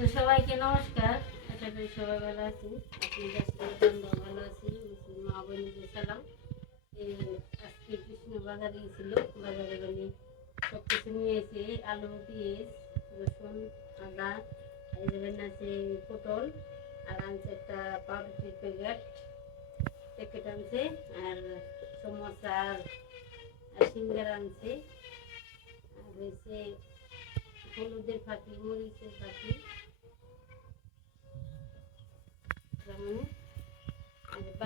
তো সবাইকে নমস্কার। আশা করি সবাই ভালো আছি আপনাদের ভালো আছি। মা বোনদের সালাম। আজকে কৃষ্ণ বাজারে গেছিল বাজারে গেলে সব কিছু নিয়ে আলু, পেঁয়াজ, রসুন, আদা, আর আছে পটল, আর আনছে একটা পাউরুটির প্যাকেট। প্যাকেট আনছে, আর সমোসা, আর সিঙ্গার আনছে। আর হয়েছে হলুদের ফাঁকি, মরিচের ফাঁকি।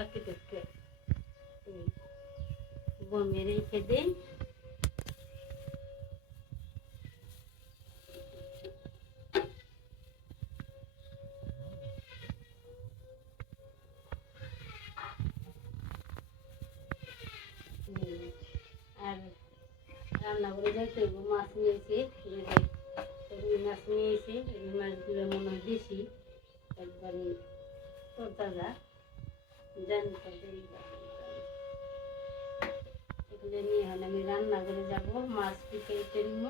বাকি টুকটে বমে রেখে দিন আর রান্না করে যাইতে মাছ নিয়েছি রুই মাছ নিয়েছি এই মাছগুলো মনে হয় বেশি একবারে তাজা জানি তো দেরি যাবে। এগুলো নিয়ে হলে আমি রান্না করে যাব, মাছ পিকে টেনব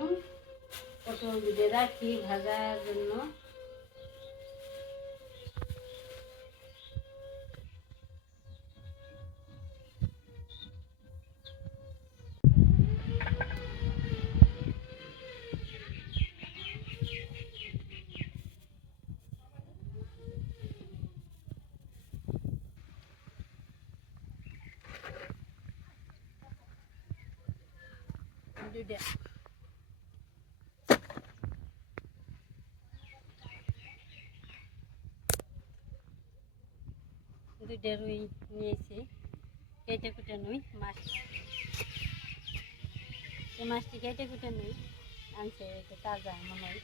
পটল দিয়ে রাখি, ভাজার জন্য দুইটা দুইটা রুই নিয়েছি কেটে কুটে নই মাছ এই মাছটি কেটে কুটে নই আনছে তাজা মনে হয়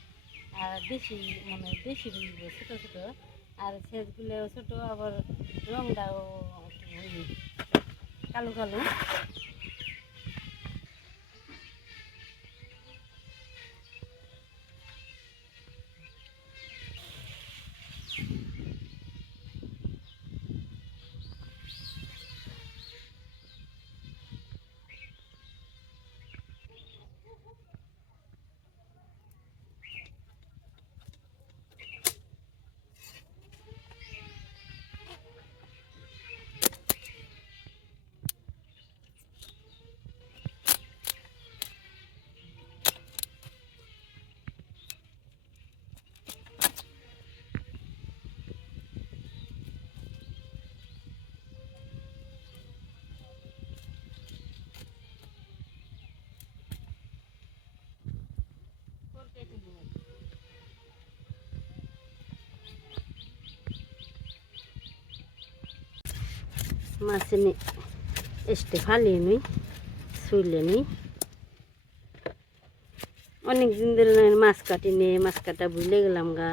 আর দেশি মনে হয় দেশি রুইব ছোটো ছোটো আর সেজগুলো ছোটো আবার রংটাও কালো কালো মাছ এনে এসতে ফালিয়ে নিই শুইলে নিই অনেক দিন ধরে মাছ কাটি নে মাছ কাটা ভুলে গেলাম গা।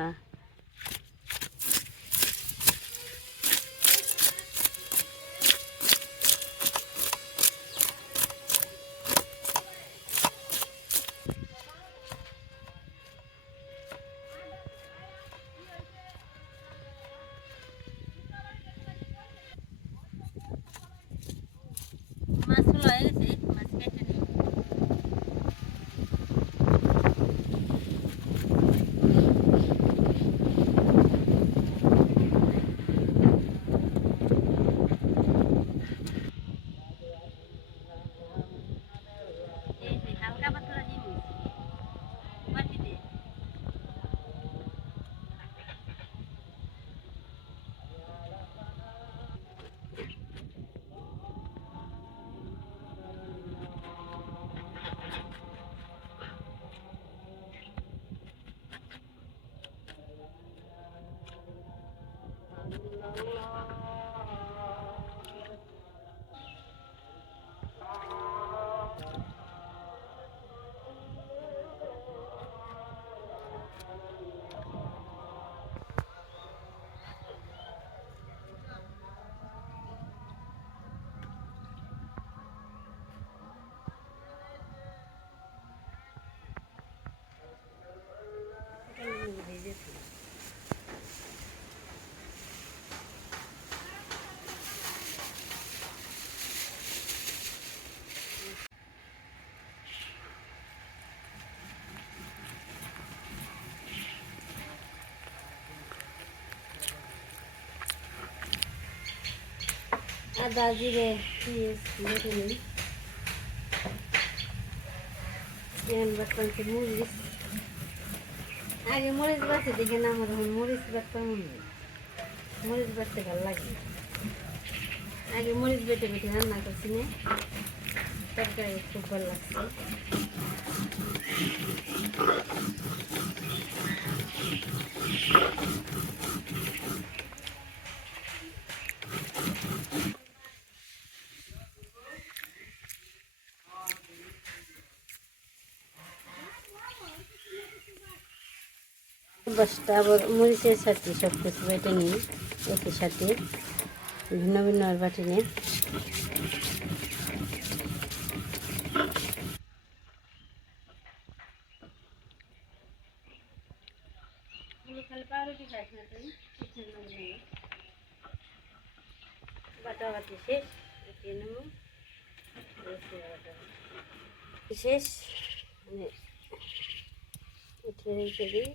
আদা জিরে বেটে নিই মরিচ? আগে মরিচ বাটে দেখে না আমার মরিচ হয়। মরিচ বাটতে ভালো লাগে আগে মরিচ বেটে বেটে রান্না করছি না। তরকারি খুব ভালো লাগছে। বাসটা আবার মরিচের সাথে সব কিছু বেটে নিই, একই সাথে। ভিন্ন ভিন্ন বাটি নিয়ে। বাটা বাটি শেষ শেষ মানে উঠিয়ে রেখে দিই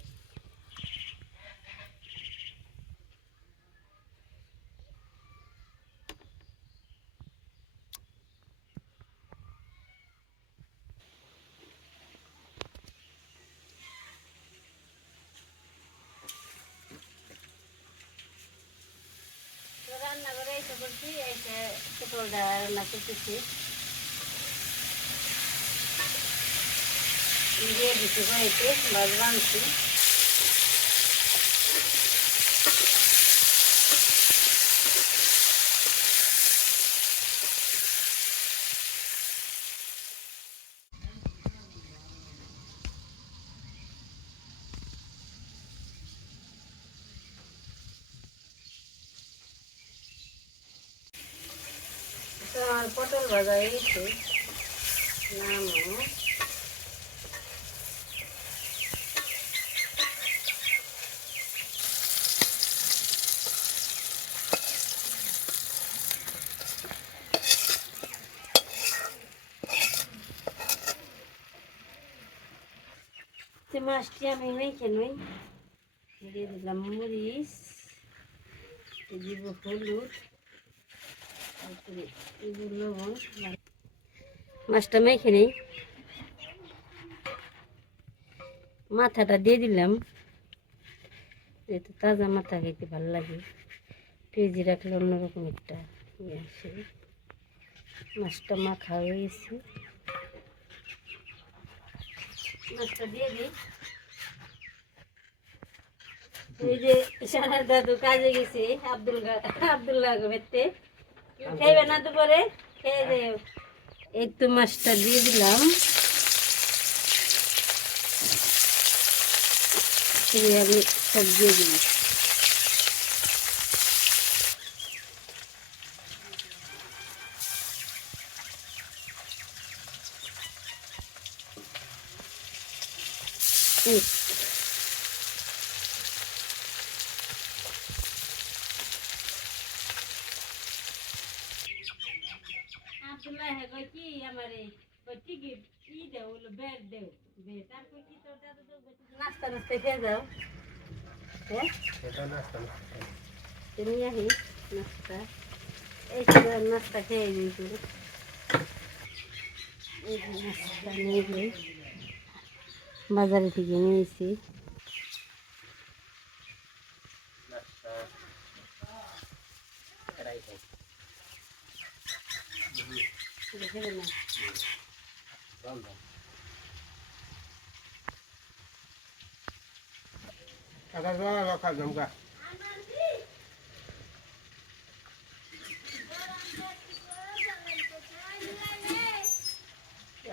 তো রান্না করে এসে বলছি এসে পটলটা রান্না করতেছি দিয়ে দিচ্ছি হয়েছে আমার পটল ভাজা হয়ে গেছে নামও তো মাছটি আমি মেখে নই, দিয়ে দিলাম মরিচ দিব হলুদ। তারপরে দিব লবণ মাছটা মেখে নেই মাথাটা দিয়ে দিলাম। যেহেতু তাজা মাথা খেতে ভালো লাগে। ফ্রিজে রাখলে অন্যরকম একটা ইয়ে আসে। মাছটা মাখা হয়ে গেছে। মাছটা দিয়ে দিই। এই যে দাদু কাজে গেছে, আব্দুল আব্দুল্লাহ বেতে খাইবে না দুপুরে খেয়ে এই তো মাছটা দিয়ে দিলাম। আমি সব দিয়ে দিই এই কই কি আমারে কই টিকিট কি দেও হলো বেড দেও। বেড আর কই কি তোর দাদু তো নাস্তা নাস্তা খেয়ে যাও। হ্যাঁ? তুমি আহি নাস্তা। এই তো নাস্তা খেয়ে দিয়েছি এই যে নাস্তা নিয়ে বাজারে থেকে নিয়েছি Kata zwa la ka zamka.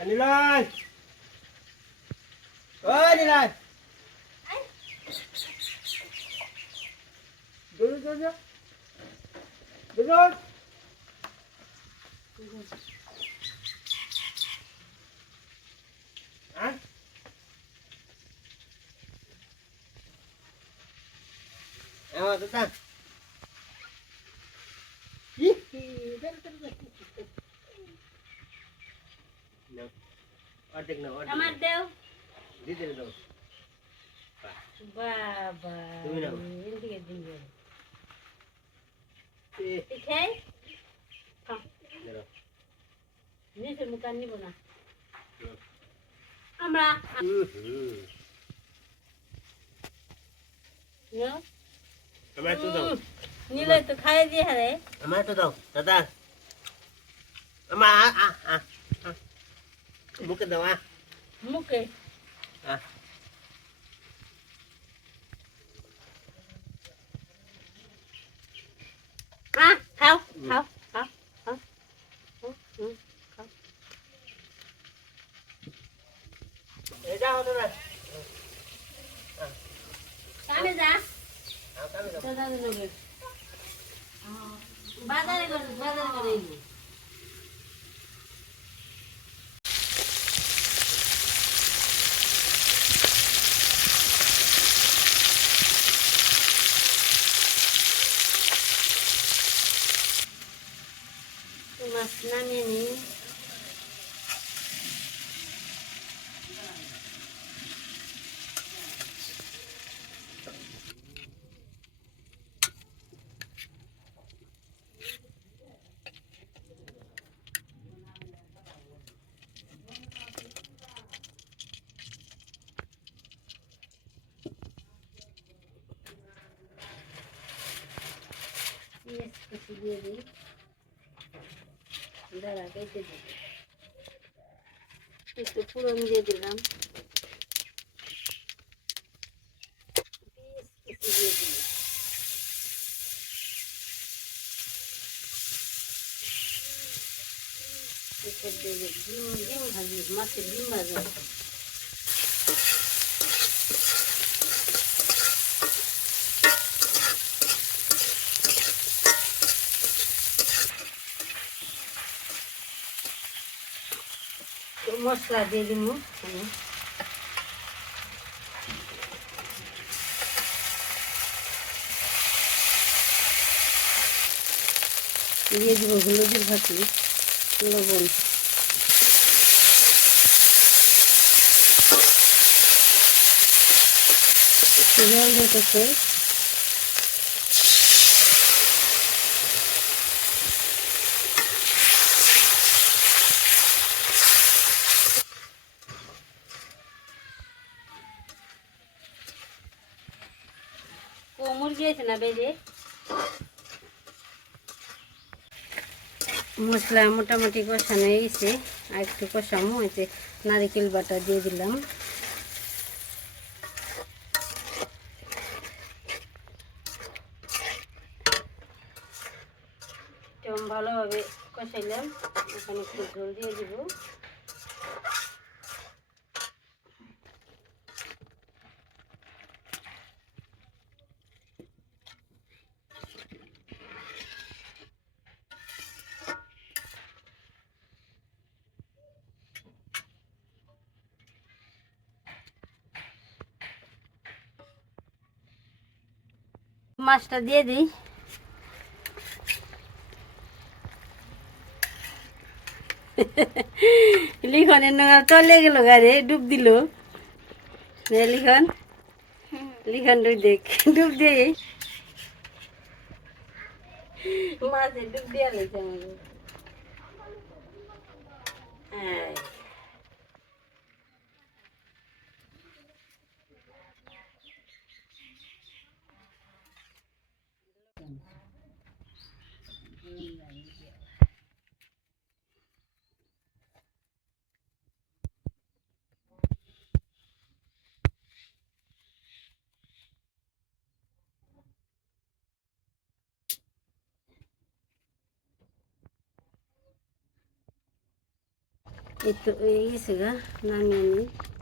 Nilay. Ơi Nilay. Được rồi. Đi rồi. No. Order na, order. আমার দেও Dito na daw. বাবা তুমি নাও। এদিকে দিবে Eh, পিঠাই মুখ নিব না আমরা নিও। আমার একটু দাও উম, নিলে তো খাইয়ে দিয়ে হারে আমার একটু দাও দাদা আমার আ আ আ আ। মুখে দাও আ মুখে আ আহ খাও খাও খাও খাও হুম, হুম, খাও। এটা হলো না কানে যা আ কানে দাও দাদা দেবে বাজারে বাজারে করে দিয়ে দিই দাঁড়া কেটে দিই একটু পুরন দিয়ে দিলাম পেঁয়াজ কুচি দিয়ে দিই এরপর দিয়ে দিই ডিম ডিম ভাজি মাছের ডিম ভাজা তো মশলা দিয়ে দিব আমি দিয়ে দিব হলুদের ভাতি লবণ। জল দিতেছে। মশলা মোটামুটি কষানো হয়ে গেছে আর একটু কষামো এতে নারিকেল বাটা দিয়ে দিলাম। ভালোভাবে কষাইলাম, এখানে একটু ঝোল দিয়ে দিব। মাছটা দিয়ে দিই। লিখনের নোংরা চলে গেল গাড়ি ডুব দিল। লিখন। লিখন ডুব দেখ, ডুব দে মাঝে ডুব দিয়া হ্যাঁ এই তো এই গেছে গা নামিয়ে নিই ও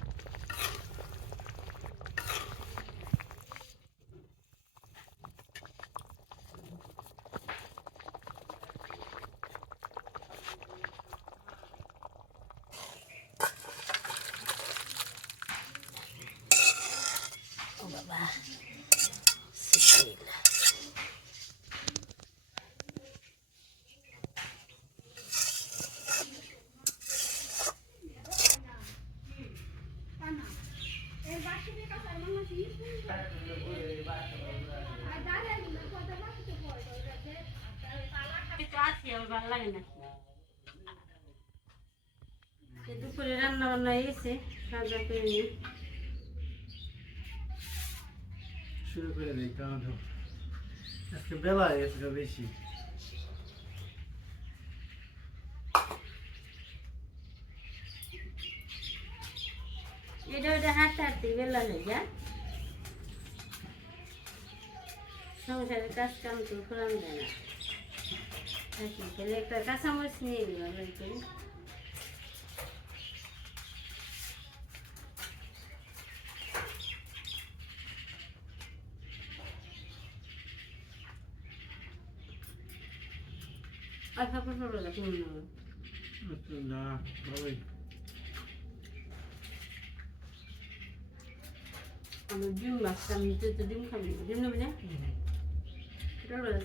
আমার ভালো লাগে না। দুপুরে রান্না বান্না হয়ে গেছে খাওয়া করে নিই। শুরু করে দিই কারণ আজকে বেলা হয়ে বেশি। এটা ওটা হাঁটতে হাঁটতে বেলা যা সংসারের কাজ কাম তো করান যায় না। তাহলে একটা কাঁচামরিচ নিয়ে নিলাম বের করে। আর কাপড় পরবো না তুমি নেব আচ্ছা, না ভালোই আমার ডিম বাচ্চা আমি তো তো ডিম খাবি না ডিম নেবে না এটা হলো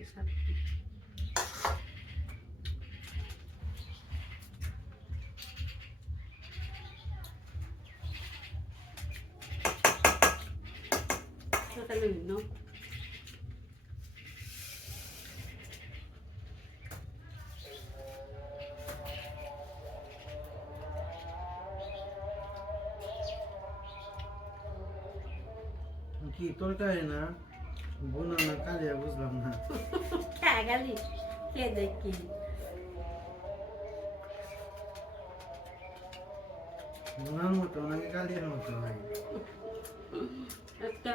একটু খাব না একটু সাথে সকালে ন কি তরকারি না কালিয়া বুঝলাম না। খাগালি কে দেখি? বোনার মতো নাকি কালিয়ার মতো একটা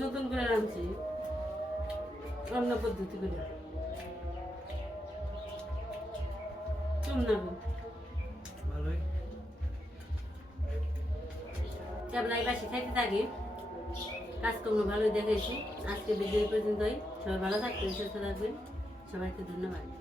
নতুন করে আনছি। অন্য পদ্ধতি করে। চুম নেব ভালোই। আপনার পাশে খাইতে থাকি? কাজকর্ম ভালোই দেখেছি আজকে ভিডিও পর্যন্তই। সবাই ভালো থাকবেন সুস্থ থাকবেন। সবাইকে ধন্যবাদ।